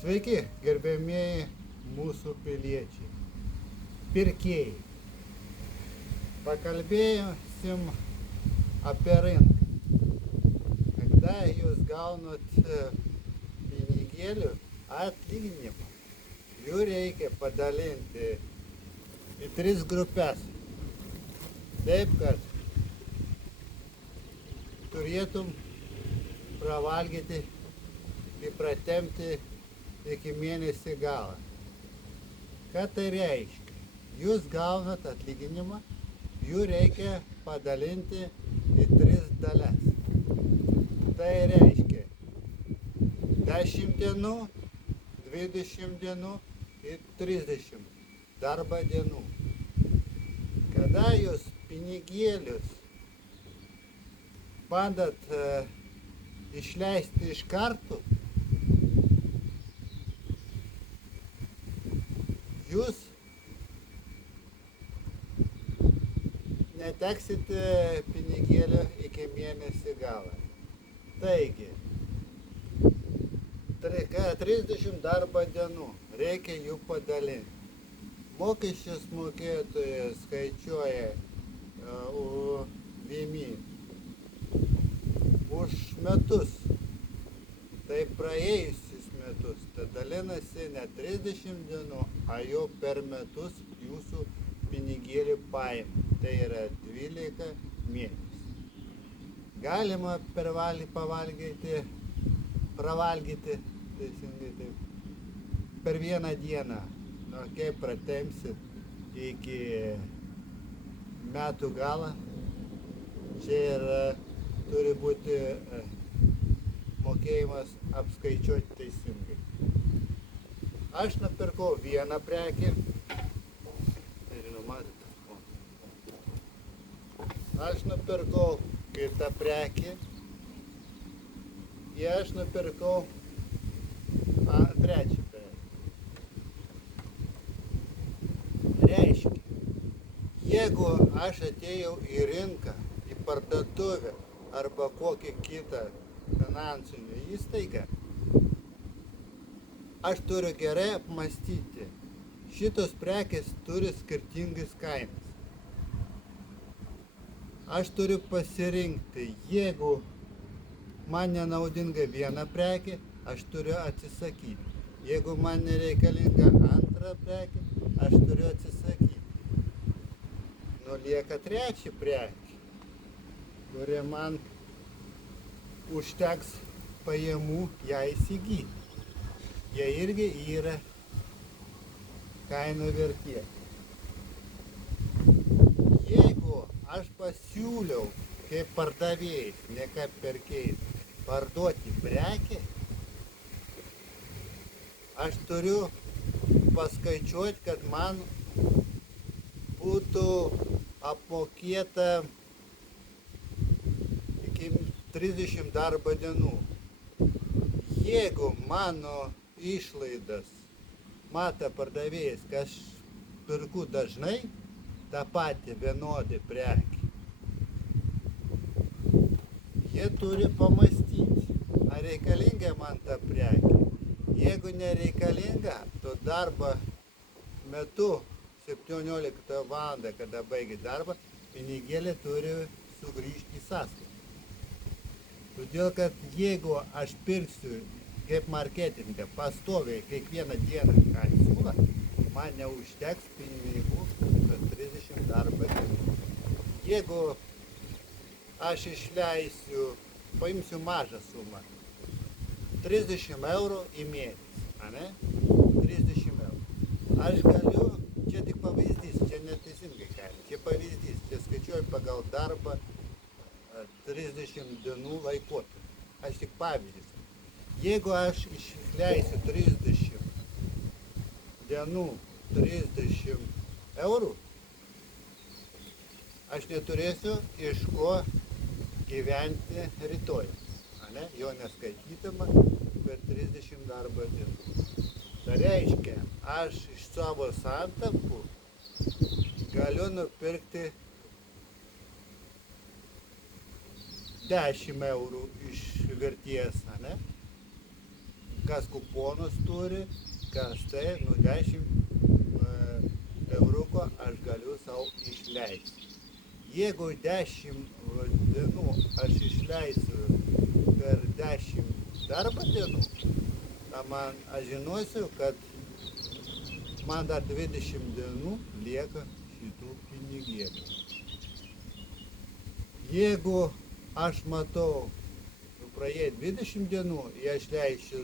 Sveiki, gerbėmieji mūsų piliečiai, pirkėjai. Pakalbėsim apie rinką. Kada jūs gaunat pinigėlių atlyginimą, jų reikia padalinti į 3 grupės. Taip, kad turėtum pravalgyti ir pratempti iki mėnesį galą. Ką tai reiškia? Jūs gaunat atlyginimą, jų reikia padalinti į 3 dalis. Tai reiškia 10 dienų, 20 dienų ir 30 darbo dienų. Kada jūs pinigėlius bandat išleisti iš karto, jūs neteksite pinigėlio iki mėnesį galą. Taigi, 30 darbo dienų reikia jų padalinti. Mokesčius mokėtojas skaičiuoja už metus. Tai praėjusius metus, tai dalinasi ne 30 dienų, o jau per metus jūsų pinigėlį paima. Tai yra 12 mėnesių. Galima pravalgyti, teisingai taip, per vieną dieną. Kai pratempsit iki metų galą, čia turi būti mokėjimas apskaičiuoti teisingai. Aš nupirkau vieną prekę. Nežinau, matėte? Aš nupirkau kitą prekę. Ir aš nupirkau trečią prekę. Reiškia, jeigu aš atėjau į rinką, į parduotuvę arba kokią kitą finansinę įstaigą, aš turiu gerai apmąstyti. Šitos prekės turi skirtingas kainas. Aš turiu pasirinkti, jeigu man nenaudinga viena prekė, aš turiu atsisakyti. Jeigu man nereikalinga antra prekė, aš turiu atsisakyti. Lieka trečia prekė, kuri man užteks pajamų ją įsigyti. Jie irgi yra kainų vertė. Jeigu aš pasiūliau kaip pardavėjas, ne kaip pirkėjas, parduoti prekę, aš turiu paskaičiuoti, kad man būtų apmokėta iki 30 darbo dienų. Jeigu mano išlaidas mato pardavėjas, kad aš pirku dažnai tą patį vienodą prekę, jie turi pamastyti, ar reikalinga man ta prekė. Jeigu nereikalinga, to darbo metu 17 valandą, kada baigia darbą, pinigėlė turi sugrįžti į sąskaitą. Todėl, kad jeigu aš pirksiu kaip marketingą pastoviai kiekvieną dieną ką siūlą, man neužteks pinigų per 30 darbo dienų. Jeigu aš išleisiu, paimsiu mažą sumą, 30 eurų į mėnesį, ane? 30 eurų. Aš galiu, čia tik pavyzdys, čia neteisingai kaina, čia pavyzdys, čia skaičiuoju pagal darbą 30 dienų laikotarpį. Aš tik pavyzdys. Jeigu aš išleisiu 30 dienų 30 eurų, aš neturėsiu iš ko gyventi rytoj, ane? Jo neskaitytama per 30 darbo dienų. Tai reiškia, aš iš savo santaupų galiu nupirkti 10 eurų iš verties, ane? kas kuponus turi, kas tai, 10 euruko aš galiu savo išleisti. Jeigu 10 dienų aš išleisiu per 10 darbo dienų, aš žinosiu, kad man dar 20 dienų lieka šitų pinigėlių. Jeigu aš matau, praėjai 20 dienų, aš išleisiu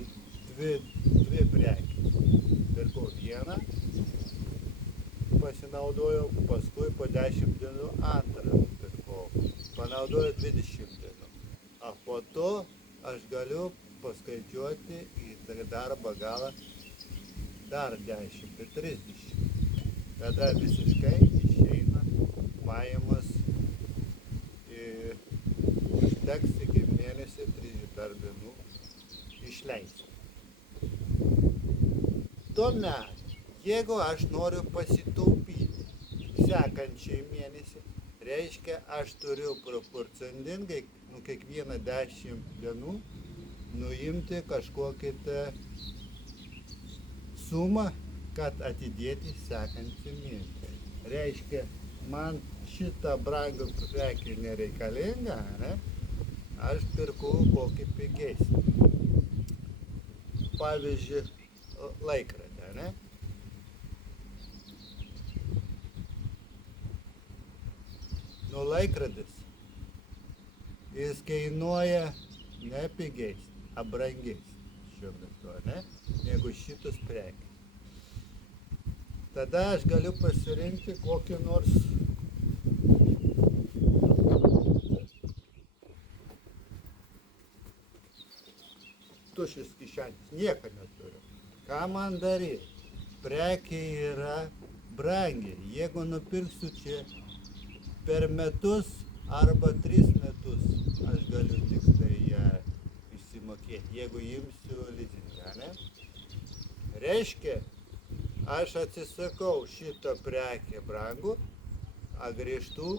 dvi prekės. Pirkau vieną, pasinaudojau, paskui po 10 dienų antrą pirkau. Panaudojau 20 dienų. O po to aš galiu paskaičiuoti į darbo galą dar 10, 30. Tada visiškai išeina pajamas užteks iki mėnesį 30 darbinų išleisti. Tuomet, jeigu aš noriu pasitaupyti sekančiai mėnesį, reiškia, aš turiu proporcingai kiekvieną 10 dienų nuimti kažkokią sumą, kad atidėti sekantį mėnesį. Reiškia, man šitą brangų prekį nereikalinga, ne? Aš pirku kokį pigesnį. Pavyzdžiui, laikrodį, ne? Laikrodis, jis kainuoja ne pigiais, o brangiais šiuo metu, ne? Negu šitus prekės. Tada aš galiu pasirinkti kokį nors tuščias kišenis, nieko neturiu. Ką man daryti? Prekė yra brangi. Jeigu nupirksiu čia per metus arba 3 metus, aš galiu tik tai ją išsimokėti, jeigu imsiu lizingą, ne? Reiškia, aš atsisakau šitą prekę brangų, grįžtu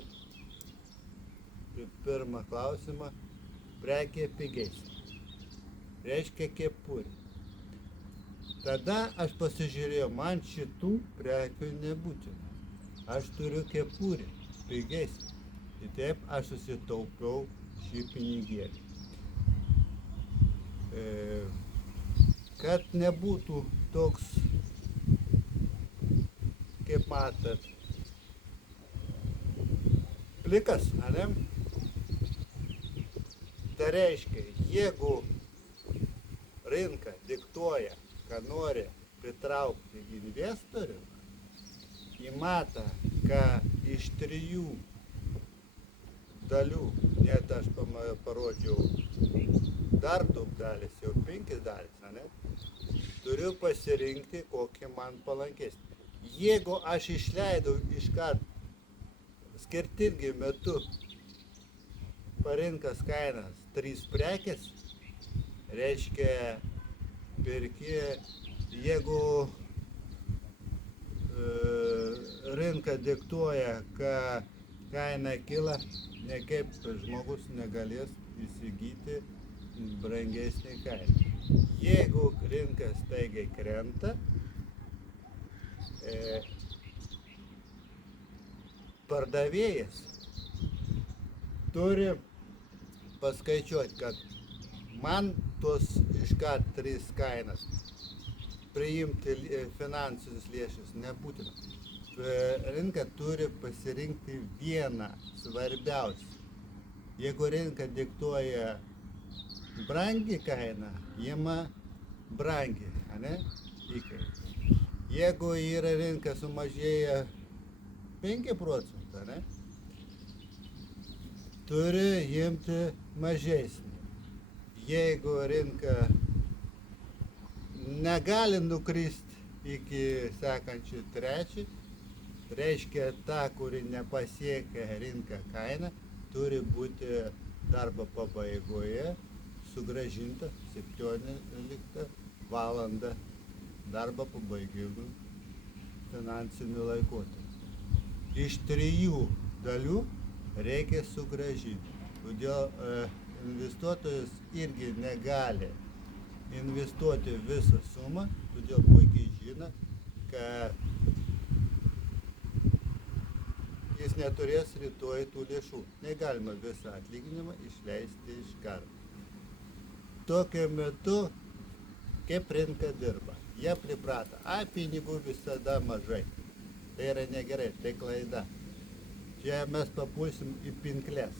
į pirmą klausimą, prekė pigesnė. Reiškia kepurė. Tada aš pasižiūrėjau, man šitų prekių nebūtina. Aš turiu kepurę, pigesnė. Ir taip aš susitaupiau šį pinigėlį. Kad nebūtų toks, kaip matot, plikas, ne? Tai reiškia, jeigu rinka diktuoja, kad nori pritraukti investorių, įmata, kad iš 3 dalių, net aš parodžiau dar 2 dalis, jau 5 dalis, ne? Turiu pasirinkti, kokį man palankesnį. Jeigu aš išleidau iškart skirtingai metu parinkas kainas 3 prekės, reiškia, perki, jeigu rinka diktuoja, kad kaina kyla, nekaip žmogus negalės įsigyti brangesnį kainą. Jeigu rinka staigiai krenta, pardavėjas turi paskaičiuoti, kad man tos iškart 3 kainas priimti finansinius lėšus nebūtina. Rinka turi pasirinkti vieną svarbiausią. Jeigu rinka diktuoja brangi kainą, ima brangi, ne? Jeigu yra rinka sumažėja 5%, ne? Turi imti mažesnį. Jeigu rinka negali nukristi iki sekančių 3, reiškia ta, kuri nepasiekia rinką kainą, turi būti darbo pabaigoje sugrąžinta 17 valandą darbo pabaigimų finansinių laikotarpių. Iš 3 dalių reikia sugrąžinti. Todėl investuotojas irgi negali investuoti visą sumą, todėl puikiai žino, kad jis neturės rytoj tų lėšų. Negalima visą atlyginimą išleisti iš karto. Tokiu metu, kaip rinka dirba, jie priprata, pinigų visada mažai. Tai yra negerai, tai klaida. Čia mes papulsim į pinklės.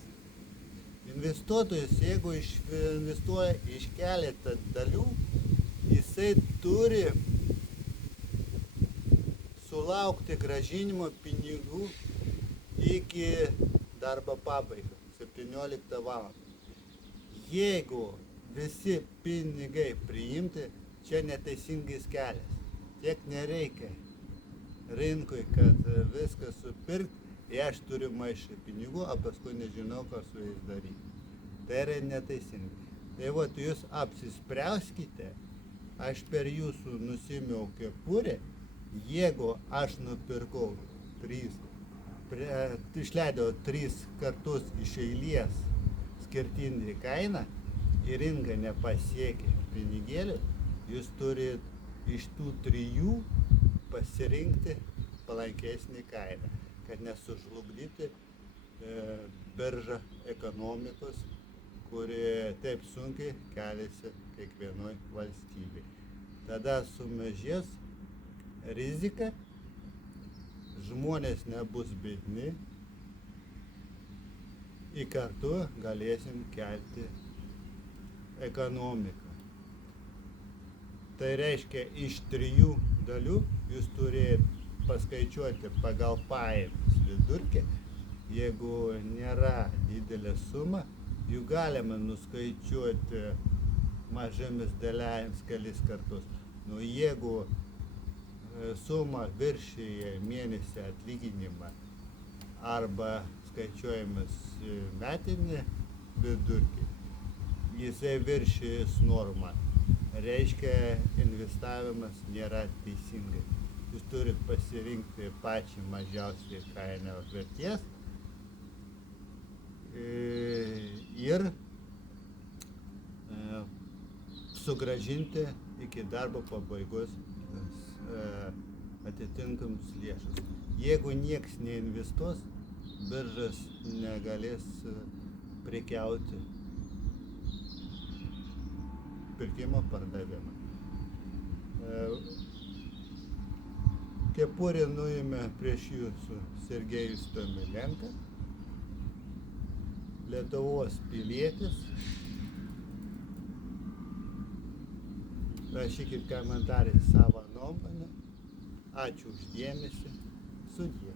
Investuotojas, jeigu investuoja iš keletą dalių, jisai turi sulaukti grąžinimo pinigų iki darbo pabaigos, 17 val. Jeigu visi pinigai priimti, čia neteisingas kelias. Tiek nereikia rinkui, kad viską supirkti, aš turiu maišą pinigų, o paskui nežinau, ką su jais daryti. Tai yra neteisingai. Tai vat jūs apsispręskite, aš per jūsų nusimiau kepurę, jeigu aš nupirkau išleidau 3 kartus iš eilės skirtingą kainą ir rinka nepasiekė pinigėlių, jūs turit iš tų 3 pasirinkti palankesnį kainą, kad nesužlugdyti biržą ekonomikos, kuri taip sunkiai keliasi kiekvienoj valstybei. Tada sumažės rizika, žmonės nebus biedni ir kartu galėsim kelti ekonomiką. Tai reiškia, iš 3 dalių jūs turite paskaičiuoti pagal pajamas vidurkį. Jeigu nėra didelė suma, jų galima nuskaičiuoti mažomis dalelėmis kelis kartus. Nu, jeigu suma viršyje mėnesį atlyginimą arba skaičiuojamas metinį vidurkį, jisai viršys normą. Reiškia, investavimas nėra teisingai. Jūs turit pasirinkti pačią mažiausią kainą vertės ir sugrąžinti iki darbo pabaigos atitinkamus lėšas. Jeigu nieks neinvestuos, biržas negalės prekiauti pirkimo pardavimą. Kepurę nuėmė prieš jūsų Sergejus Tomilenko, Lietuvos pilietis. Rašykit komentarį savo nuomonę. Ačiū už dėmesį. Sudie.